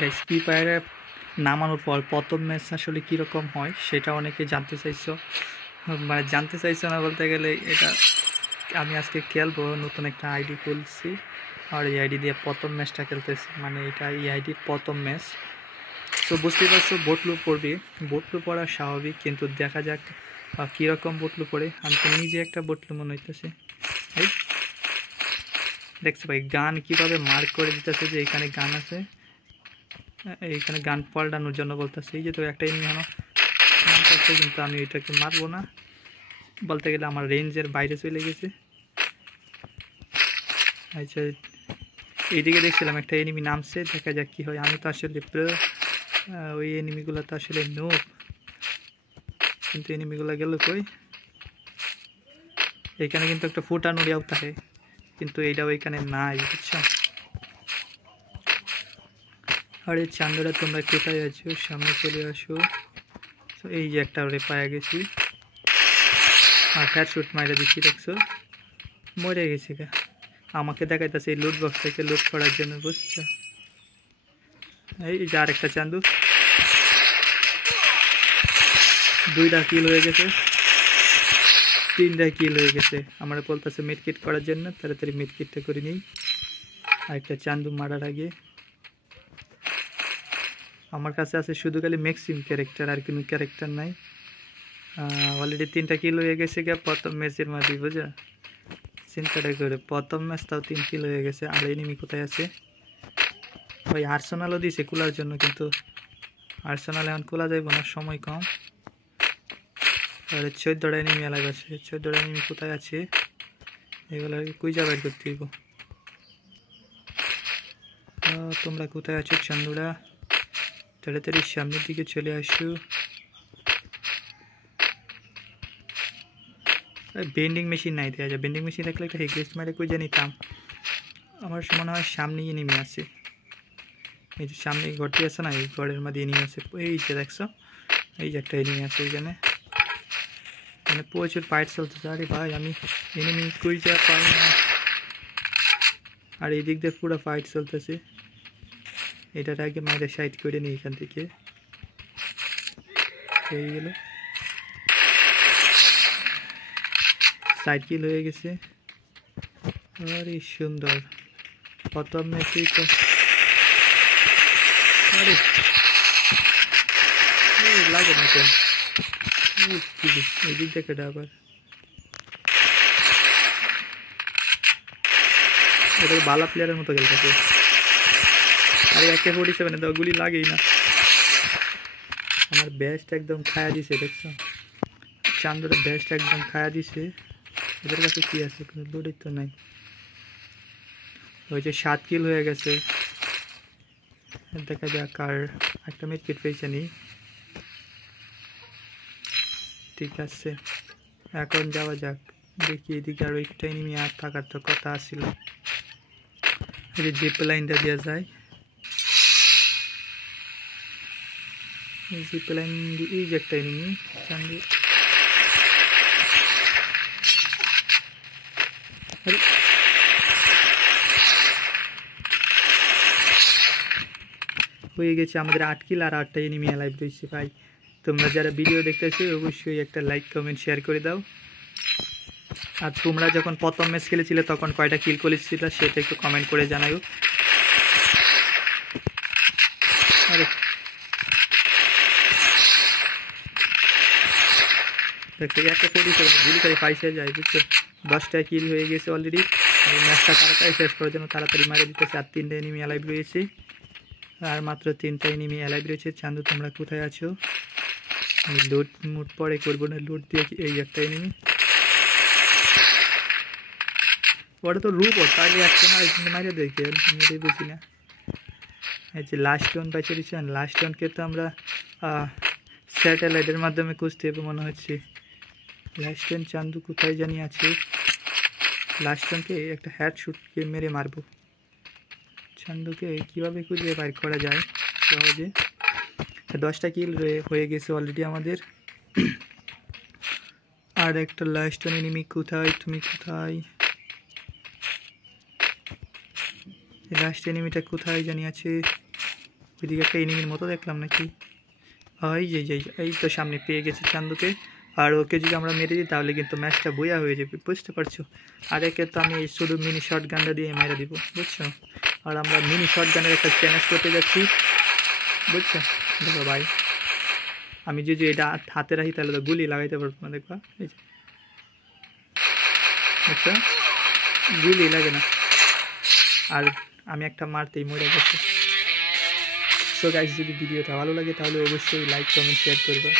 Guys free ফায়ারে নামানোর পর প্রথম ম্যাচ আসলে কীরকম হয় সেটা অনেকে জানতে চাইছো, মানে জানতে চাইছো না বলতে গেলে এটা আমি আজকে খেলবো। নতুন একটা আইডি খুলছি আর এই আইডি দিয়ে প্রথম ম্যাচটা খেলতেছি, মানে এটা এই আইডির প্রথম ম্যাচ। তো বুঝতেই পারছো বোটলু পড়বে, বোটলু পড়া স্বাভাবিক, কিন্তু দেখা যাক কীরকম বোটলু পড়ে। আমি তো নিজে একটা বোটলু মনে হইতেছে। এই দেখছো ভাই গান কীভাবে মার্ক করে দিতেছে যে এখানে গান আছে, এইখানে গান পাল্টানোর জন্য বলতেছে। এই যে তো একটা এনিমি হলো আছে, কিন্তু আমি এটাকে মারবো না, বলতে গেলে আমার রেঞ্জের বাইরে চলে গেছে। আচ্ছা এইদিকে দেখছিলাম একটা এনিমি নামছে, দেখা যাক কী হয়। আমি তো আসলে ওই এনিমিগুলো তো আসলে নোব, কিন্তু এনিমিগুলো গেল কই। এখানে কিন্তু একটা ফুটানো রিয়াও থাকে, কিন্তু এইটাও এখানে নাই, বুঝছো। আরে চান্দরা তোমরা কোথায় আছো, সামনে চলে আসো। তো এই যে একটা ওরে পায়ে গেছি আর হেডশট মাইরা দিচ্ছি, দেখছো মরে গেছি গা। আমাকে দেখাইতেছে এই লুট বক্স থেকে লুট করার জন্য, বুঝছো। এই যে আরেকটা চান্দু, 2টা কিল হয়ে গেছে, 3টা কিল হয়ে গেছে। আমরা বলতেছে মিডকিট করার জন্য, তাড়াতাড়ি মিডকিটটা করে নিই আরেকটা চান্দু মারার আগে। আমার কাছে আছে শুধু খালি ম্যাক্সিম ক্যারেক্টার, আর কোনো ক্যারেক্টার নাই। অলরেডি 3টা কিল হয়ে গেছে গা প্রথম ম্যাচের মাঝে, বুঝা। চিন্তাটা করে প্রথম ম্যাচ তাও 3 কিল হয়ে গেছে। আর এনিমি কোথায় আছে ভাই? আর্সেনালও দিয়েছে খোলার জন্য, কিন্তু আর্সেনাল এখন খোলা যাইব না, সময় কম। আর 14টা এনিমি এলাকা আছে, 14টা এনিমি কোথায় আছে এগুলো কুইজা বাইর করতে হইব। তোমরা কোথায় আছো চান্দুরা? তাড়াতাড়ি সামনের দিকে চলে আসো। বেন্ডিং মেশিন নাই দেওয়া যায়, বেন্ডিং মেশিন থাকলে একটা হেগলিস্ট মারে কই নিতাম। আমার মনে হয় সামনেই এনিমি আছে, এই যে সামনে ঘরটি আছে না, এই ঘরের মধ্যে এনিমি আছে। এই যে দেখছো, এই যে একটা এনিমি আছে এখানে, মানে প্রচুর ফাইট চলতেছে। আরে ভাই আমি এনিমি কুইজা পাই না। আর এই দিক দিয়ে পুরো ফাইট চলতেছে, এটার আগে মায়ের সাইড করে নিই এখান থেকে। হয়ে গেল, সাইড কিল হয়ে গেছে। আরে সুন্দর, প্রথম ম্যাচেই তো। আরে লাগে না কেন, এই দিক দেখে আবার এটা বালা প্লেয়ারের মতো খেলতেছে। আরে একটা 47 দাও, গুলি লাগেই না। আমার বেস্ট একদম খায়া দিছে, দেখছো চান্দুরা বেস্ট একদম খায়া দিছে। এদের কাছে কি আছে, কোনো লুডই তো নাই। ওই যে 7 কিল হয়ে গেছে, দেখা যাক। আর একটা মিডকিট পেয়েছে নি, ঠিক আছে এখন যাওয়া যাক। দেখি এদিকে আর একটা এনিমি আর থাকার তো কথা ছিল, এই যে জিপ লাইনটা দেওয়া যায়। জিপ লাইন, এই যে একটা এনিমি চান্দু। হয়ে গেছে আমাদের 8 কিল আর 8টা এনিমি লাইভ রয়েছে। ভাই তোমরা যারা ভিডিও দেখতেছো অবশ্যই একটা লাইক কমেন্ট শেয়ার করে দাও। আর তোমরা যখন প্রথম ম্যাচ খেলেছিলে তখন কয়টা কিল করেছিল সেটা একটু কমেন্ট করে জানাও। আরে দেখো একটা 47 গুলি করে পাইসে যায়, বুঝছো। 10টা কিল হয়ে গেছে অলরেডি। এই ম্যাচটা তাড়াতাড়ি শেষ করার জন্য তাড়াতাড়ি মারে দিতেছে। আর 3টা এনিমি লাইভ রয়েছে, আর মাত্র 3টা এনিমি লাইভ রয়েছে। চান্দু তোমরা কোথায় আছো? আমি লুট মুট পরে করবো না, লুট দিয়ে। এই একটা এনিমি, ওটা তো রূপ তাহলে একটা মাইরে দেখে মেরে বুঝি না। এই যে লাস্ট রাউন্ড বাইচে দিচ্ছেন, লাস্ট রাউন্ডকে তো আমরা স্যাটেলাইটের মাধ্যমে খুঁজতে হবে মনে হচ্ছে। লাস্ট রাউন্ড চান্দু কোথায় জানি আছে। লাস্ট রাউন্ডকে একটা হেডশটকে মেরে মারবো। চান্দুকে কীভাবে খুঁজে বাইর করা যায় সহজে। 10টা কিল হয়ে গেছে অলরেডি আমাদের। আর একটা লাস্ট রাউন্ড এনিমি কোথায়, তুমি কোথায়? লাস্ট এনিমিটা কোথায় জানি আছে, ওইদিকে একটা এনিমির মতো দেখলাম নাকি। এই তো সামনে পেয়ে গেছি চান্দুকে। আর ওকে যদি আমরা মেরে দিই তাহলে কিন্তু ম্যাচটা বইয়া হয়ে যাবে, বুঝতে পারছো। আর একে তো আমি শুধু মিনি শর্ট গানটা দিয়ে মেরে দিব, বুঝছো। আর আমরা মিনি শর্ট গানের একটা চ্যালেঞ্জ করতে যাচ্ছি, বুঝছো। দেখো ভাই, আমি যদি এটা হাতে রাখি তাহলে তো গুলি লাগাইতে পারবো না, দেখবা এই যে, বুঝছো, গুলি লাগে না। আর আমি একটা মারতেই মরে গেছে। সো গাইস, যদি ভিডিওটা ভালো লাগে তাহলে অবশ্যই লাইক কমেন্ট শেয়ার করবে।